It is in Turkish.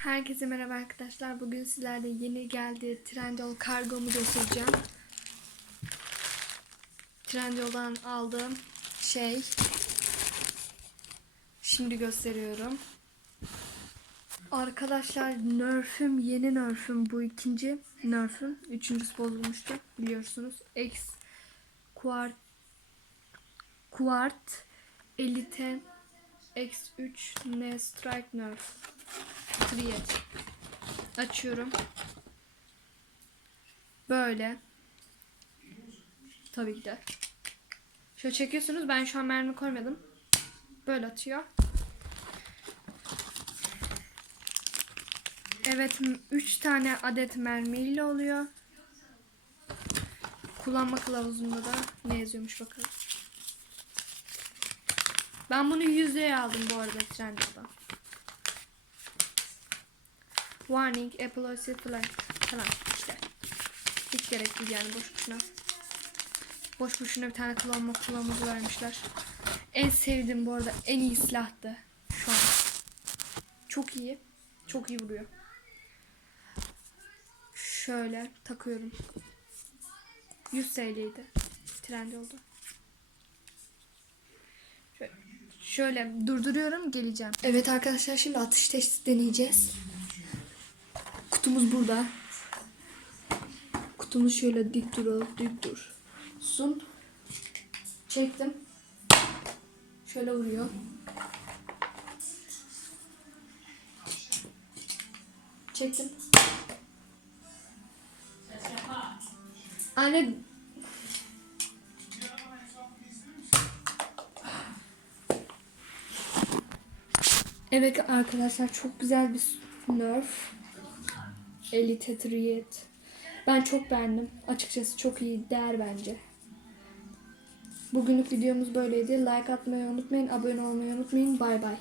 Herkese merhaba arkadaşlar. Bugün sizlerle yeni geldi Trendyol kargomu göstereceğim. Trendyol'dan aldığım şey. Şimdi gösteriyorum. Arkadaşlar Nerf'üm yeni Nerf'üm bu ikinci Nerf'üm. Üçüncüsü bozulmuştu biliyorsunuz. X Quart Quart Elite X3 N Strike Nerf. Triet. Açıyorum. Böyle. Tabii ki de. Şöyle çekiyorsunuz. Ben şu an mermi koymadım. Böyle atıyor. Evet 3 tane adet mermiyle oluyor. Kullanma kılavuzunda da ne yazıyormuş bakalım. Ben bunu 100 liraya aldım bu arada Trendyol'dan. Warning, epilepsy flag falan işte. Hiç gerek değil yani boş boşuna. Boş boşuna bir tane kullanma kılavuzu vermişler. En sevdiğim bu arada en iyi silahtı şu an. Çok iyi. Çok iyi vuruyor. Şöyle takıyorum. 100 TL'ydi. Trend oldu. Şöyle durduruyorum geleceğim. Evet arkadaşlar şimdi atış testi deneyeceğiz. Kutumuz burada. Kutumuz şöyle dik dur, dik dursun. Çektim. Şöyle vuruyor. Çektim. Anne Evet arkadaşlar çok güzel bir nerf. Elite Triet. Ben çok beğendim. Açıkçası çok iyi değer bence. Bugünlük videomuz böyleydi. Like atmayı unutmayın. Abone olmayı unutmayın. Bay bay.